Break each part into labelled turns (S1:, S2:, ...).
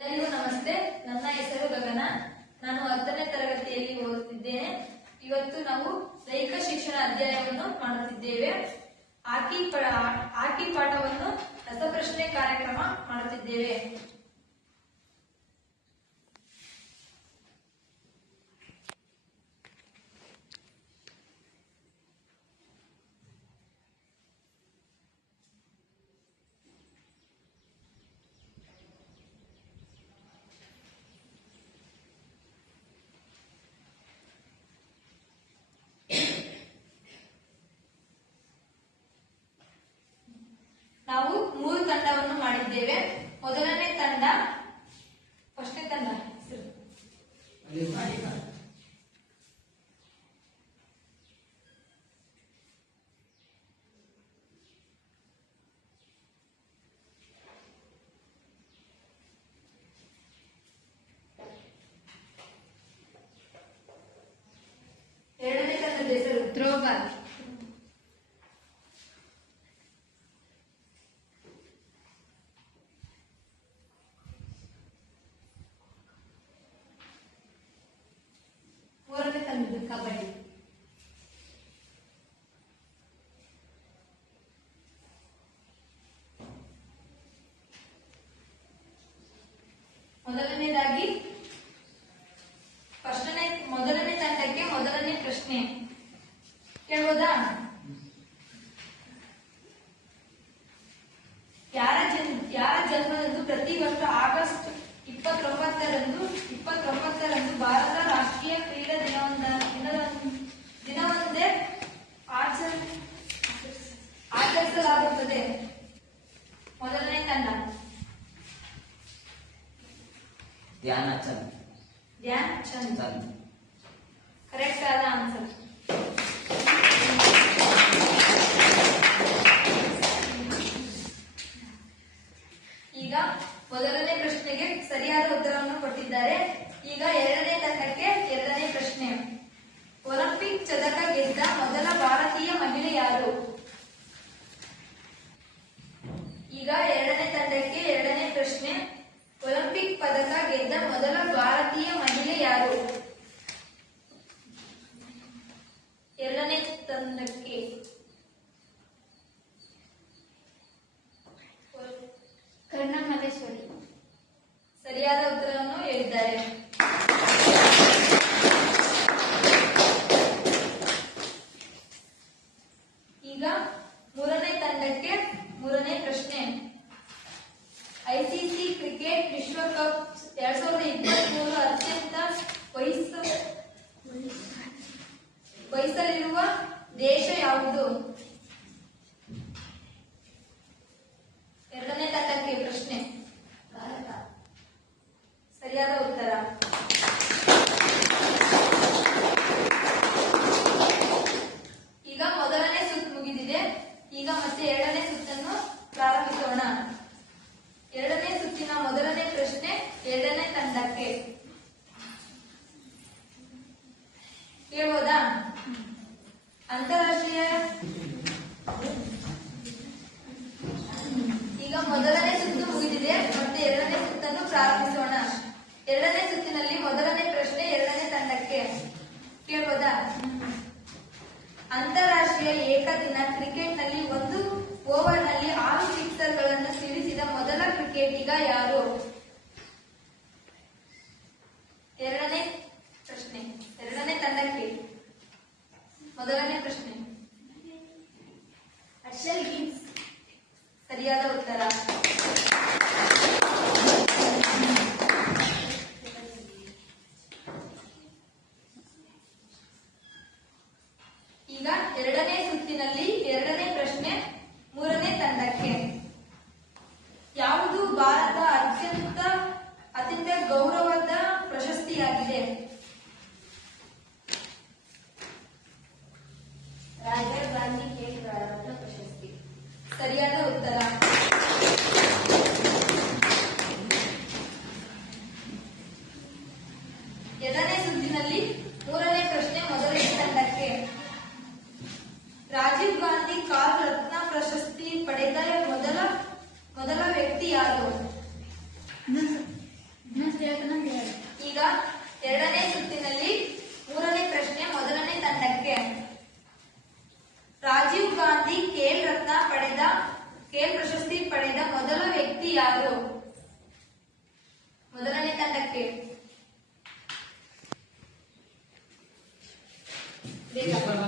S1: ಎಲ್ಲರಿಗೂ ನಮಸ್ತೆ. ನನ್ನ ಹೆಸರು ಗಗನ. ನಾನು ಹತ್ತನೇ ತರಗತಿಯಲ್ಲಿ ಓದುತ್ತಿದ್ದೇನೆ. ಇವತ್ತು ನಾವು ದೈಹಿಕ ಶಿಕ್ಷಣ ಅಧ್ಯಾಯವನ್ನು ಮಾಡುತ್ತಿದ್ದೇವೆ. ಆಕಿ ಆಕಿ ಪಾಠವನ್ನು ರಸಪ್ರಶ್ನೆ ಕಾರ್ಯಕ್ರಮ ಮಾಡುತ್ತಿದ್ದೇವೆ ನಾವು ಮೂರು ತಂಡವನ್ನು ಮಾಡಿದ್ದೇವೆ ಮೊದಲನೇ ತಂಡ ಫಸ್ಟ್ನೇ ತಂಡ ಹೆಸರು ಎರಡನೇ ತಂಡದ ಹೆಸರು ಥ್ರೋಬಾಲ್ ಮೂರನೇ ತಂಡದ ಕಬಡ್ಡಿ ಮೊದಲನೇದಾಗಿ ಫಸ್ಟನೇ ಮೊದಲನೇ ತಂಡಕ್ಕೆ ಮೊದಲನೇ ಪ್ರಶ್ನೆ ಕೇಳ್ಬೋದಾ ಯಾರ ಜನ್ ಯಾರ ಜನ್ಮದಂದು ಪ್ರತಿ ವರ್ಷ ಆಗಸ್ಟ್ ಇಪ್ಪತ್ತೊಂಬತ್ತರಂದು ಇಪ್ಪತ್ತೊಂಬತ್ತರಂದು ಭಾರತ ರಾಷ್ಟ್ರೀಯ ಕ್ರೀಡಾ ದಿನವೊಂದ ದಿನದ ದಿನವೊಂದೇ ಆಚರ ಆಚರಿಸಲಾಗುತ್ತದೆ ಮೊದಲನೇ ತಂಡ
S2: ಧ್ಯಾನ ಚಂದ್
S1: ಧ್ಯಾನ್ ಚಂದ್. ಕರೆಕ್ಟ್ ಆದ ಆನ್ಸರ್ ಈಗ ಮೊದಲನೇ ಪ್ರಶ್ನೆಗೆ ಸರಿಯಾದ ಉತ್ತರವನ್ನು ಕೊಟ್ಟಿದ್ದಾರೆ. ಈಗ ಎರಡನೇ ತಂಡಕ್ಕೆ ಎರಡನೇ ಪ್ರಶ್ನೆ ಒಲಿಂಪಿಕ್ ಚದಕ ಗೆದ್ದ ಮೊದಲ ಭಾರತೀಯ ಮಹಿಳೆ ಯಾರು ಈಗ ಎರಡನೇ ತಂಡಕ್ಕೆ ಎರಡನೇ ಪ್ರಶ್ನೆ ಒಲಿಂಪಿಕ್ ಪದಕ ಗೆದ್ದ ಮೊದಲ ಭಾರತೀಯ ಮಹಿಳೆ ಯಾರು ಎರಡನೇ ತಂಡಕ್ಕೆ
S3: ಕರ್ಣಮಲ್ಲೇಶ್ವರಿ
S1: ಸರಿಯಾದ ಉತ್ತರವನ್ನು ಹೇಳಿದ್ದಾರೆ ಈಗ ಮೂರನೇ ತಂಡಕ್ಕೆ ಮೂರನೇ ಪ್ರಶ್ನೆ ಐಸಿಸಿ ಕ್ರಿಕೆಟ್ ವಿಶ್ವಕಪ್ ಎರಡ್ ಸಾವಿರದ ಇಪ್ಪತ್ಮೂರು ಅತ್ಯಂತ ವಹಿಸ ವಹಿಸಲಿರುವ ದೇಶ ಯಾವುದು? ಎರಡನೇ ತಂಡಕ್ಕೆ ಪ್ರಶ್ನೆ. ಸರಿಯಾದ ಉತ್ತರ. ಈಗ ಮೊದಲನೇ ಸುತ್ತು ಮುಗಿದಿದೆ. ಈಗ ಮತ್ತೆ ಎರಡನೇ ಸುತ್ತನ್ನು ಪ್ರಾರಂಭಿಸೋಣ. ಎರಡನೇ ಸುತ್ತಿನ ಮೊದಲನೇ ಪ್ರಶ್ನೆ ಎರಡನೇ ತಂಡಕ್ಕೆ. ಕೇಳ್ಬೋದಾ ಅಂತಾರಾಷ್ಟ್ರೀಯ? ಈಗ ಮೊದಲನೇ ಸುತ್ತು ಮುಗಿದಿದೆ, ಮತ್ತೆ ಎರಡನೇ ಸುತ್ತನ್ನು ಪ್ರಾರಂಭಿಸೋಣ. ಎರಡನೇ ಸುತ್ತಿನಲ್ಲಿ ಮೊದಲನೇ ಪ್ರಶ್ನೆ, ಎರಡನೇ ತಂಡಕ್ಕೆ. ಕೇಳ್ಬೋದಾ? ಅಂತಾರಾಷ್ಟ್ರೀಯ ಏಕದಿನ ಕ್ರಿಕೆಟ್ನಲ್ಲಿ ಒಂದು ಓವರ್ನಲ್ಲಿ ಆರು ಸಿಕ್ಸರ್ಗಳನ್ನು ಸಿಡಿಸಿದ ಮೊದಲ ಕ್ರಿಕೆಟಿಗ ಯಾರು? ಎರಡನೇ ಪ್ರಶ್ನೆ, ಎರಡನೇ ತಂಡಕ್ಕೆ. ಮೊದಲನೇ ಪ್ರಶ್ನೆ. ಅರ್ಷಲ್ ಗಿನ್ಸ್ ಸರಿಯಾದ ಉತ್ತರ. सरिया था उत्तरा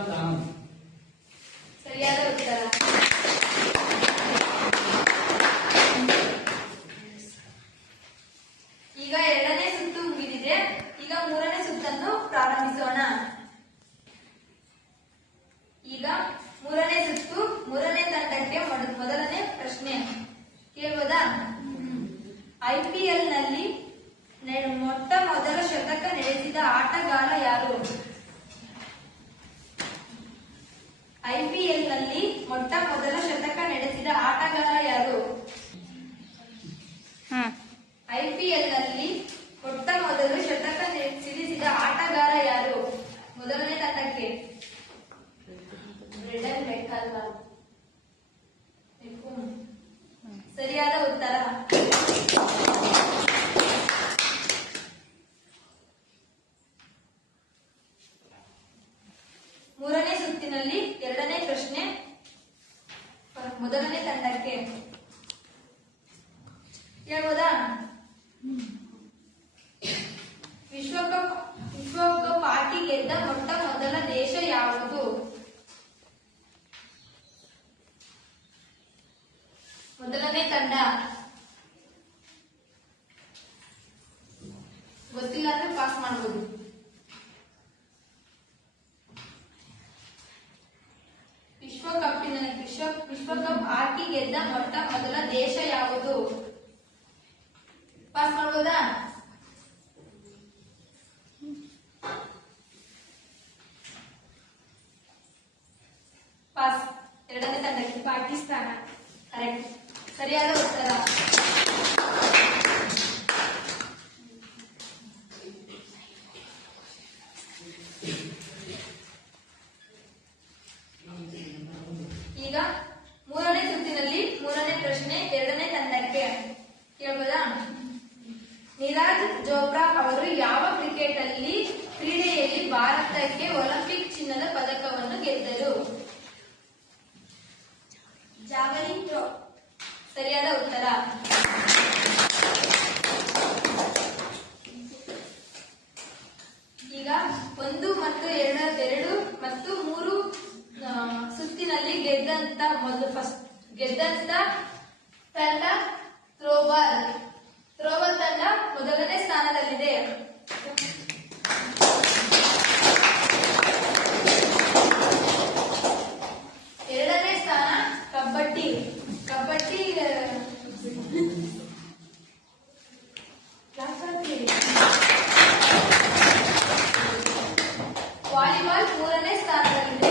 S1: ಬೇಗ. ಸರಿಯಾದ ಉತ್ತರ. ಈಗ ಎರಡನೇ ಸುತ್ತು ಮುಗಿದಿದೆ. ಈಗ ಮೂರನೇ ಸುತ್ತನ್ನು ಪ್ರಾರಂಭಿಸೋಣ. ಈಗ ಮೂರನೇ ಸುತ್ತು ಮೂರನೇ ತಂಡಕ್ಕೆ ಮೊದ- ಮೊದಲನೇ ಪ್ರಶ್ನೆ. ಕೇಳ್ಬೋದಾ? ಐಪಿಎಲ್ನಲ್ಲಿ ಮೊಟ್ಟ ಮೊದಲ ಶತಕ ನಡೆಸಿದ ಆಟಗಾರ ಯಾರು? ಐಪಿಎಲ್ನಲ್ಲಿ ಮೊಟ್ಟ ಮೊದಲ ಶತಕ ನಡೆಸಿದ ಆಟಗಾರ ಯಾರು? ಐಪಿಎಲ್ನಲ್ಲಿ ಮೊಟ್ಟ ಮೊದಲು ಶತಕ ಸಿಡಿಸಿದ ಆಟಗಾರ ಯಾರು? ಮೊದಲನೇ ತಂಡಕ್ಕೆ. ಬ್ರಿಟನ್ ಬೆಕ್ಕಲ್ಲ ಬೆಕ್ಕು. ಸರಿಯಾದ ಉತ್ತರ ಮೂರನೇ ಸುತ್ತಿನಲ್ಲಿ ಎರಡನೇ ಪ್ರಶ್ನೆ ಮೊದಲನೇ ತಂಡಕ್ಕೆ ಹೇಳ್ಬೋದಾ ವಿಶ್ವಕಪ್ ವಿಶ್ವಕಪ್ ಆಟಿ ಗೆದ್ದ ಮೊಟ್ಟ ಮೊದಲ ದೇಶ ಯಾವುದು ಮೊದಲನೇ ತಂಡ ಗೊತ್ತಿಲ್ಲ ಅಂದ್ರೆ ಪಾಸ್ ಮಾಡ್ಬೋದು ವಿಶ್ವಕಪ್ಪಿನ ವಿಶ್ವ, ವಿಶ್ವಕಪ್ ಹಾಕಿ ಗೆದ್ದ ಮೊಟ್ಟ ಮೊದಲ ದೇಶ ಯಾವುದು? ಪಾಸ್ ಮಾಡ್ಬೋದಾ? ಪಾಸ್ ಎರಡನೇ ತಂಡಕ್ಕೆ ಪಾಕಿಸ್ತಾನ. ಕರೆಕ್ಟ್ ಸರಿಯಾದ ಉತ್ತರ. ಈಗ ಮೂರನೇ ಸುತ್ತಿನಲ್ಲಿ ಮೂರನೇ ಪ್ರಶ್ನೆ ಎರಡನೇ ತಂಡಕ್ಕೆ ಕೇಳ್ಬೋದಾ ನಿರಾಜ್ ಚೋಪ್ರಾ ಅವರು ಯಾವ ಕ್ರಿಕೆಟ್ ಅಲ್ಲಿ ಕ್ರೀಡೆಯಲ್ಲಿ ಭಾರತಕ್ಕೆ ಒಲಿಂಪಿಕ್ ಚಿನ್ನದ ಪದಕವನ್ನು ಗೆದ್ದರು ಜಾವಲಿನ್ ಥ್ರೋ ಸರಿಯಾದ ಉತ್ತರ. ಈಗ ಒಂದು ಮತ್ತು ಎರಡು ಎರಡು ಮತ್ತು ಮೂರು ಸುತ್ತಿನಲ್ಲಿ ಗೆದ್ದಂತ ಮೊದಲು ಫಸ್ಟ್ ಗೆದ್ದಂತ ತಂಡ ಥ್ರೋಬಾಲ್ ಥ್ರೋಬಾಲ್ ತಂಡ ಮೊದಲನೇ ಸ್ಥಾನದಲ್ಲಿದೆ ಎರಡನೇ ಸ್ಥಾನ ಕಬಡ್ಡಿ ಕಬಡ್ಡಿ ಆ, ಯಾಕ್ ಹೇಳ್ತೀರಿ? ವಾಲಿಬಾಲ್ ಮೂರನೇ ಸ್ಥಾನದಲ್ಲಿದೆ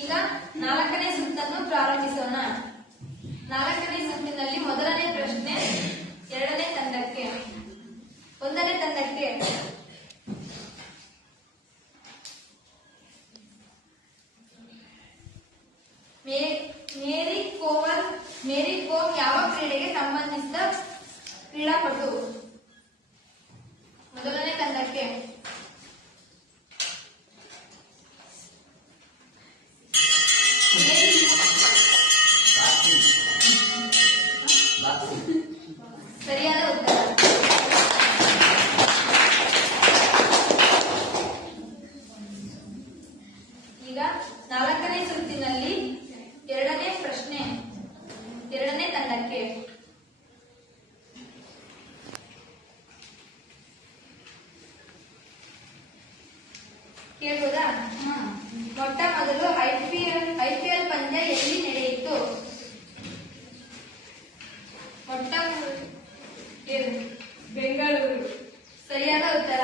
S1: ಈಗ ನಾಲ್ಕನೇ ಸುತ್ತನ್ನು ಪ್ರಾರಂಭಿಸೋಣ ನಾಲ್ಕನೇ ಸುತ್ತಿನಲ್ಲಿ ಮೊದಲನೇ ಪ್ರಶ್ನೆ ಎರಡನೇ ತಂಡಕ್ಕೆ ಒಂದನೇ ತಂಡಕ್ಕೆ ಮೇ- ಮೇರಿ ಕೋವಲ್ ಮೇರಿ ಕೋಮ್ ಯಾವ ಕ್ರೀಡೆಗೆ ಸಂಬಂಧಿಸಿದ ಕ್ರೀಡಾಪಟು ಮೊದಲನೇ ತಂಡಕ್ಕೆ. ಸರಿಯಾದ ಉತ್ತರ. ಈಗ ನಾಲ್ಕನೇ ಸುತ್ತಿನಲ್ಲಿ ಎರಡನೇ ಪ್ರಶ್ನೆ ಎರಡನೇ ತಂಡಕ್ಕೆ. ಕೇಳ್ಬೋದಾ? ಹಾ. ಮೊಟ್ಟ ಮೊದಲು ಐಪಿಎಲ್ ಐಪಿಎಲ್ ಪಂದ್ಯ ಎಲ್ಲಿ ನಡೆಯಿತು? ಮೊಟ್ಟ ಬೆಂಗಳೂರು. ಸರಿಯಾದ ಉತ್ತರ.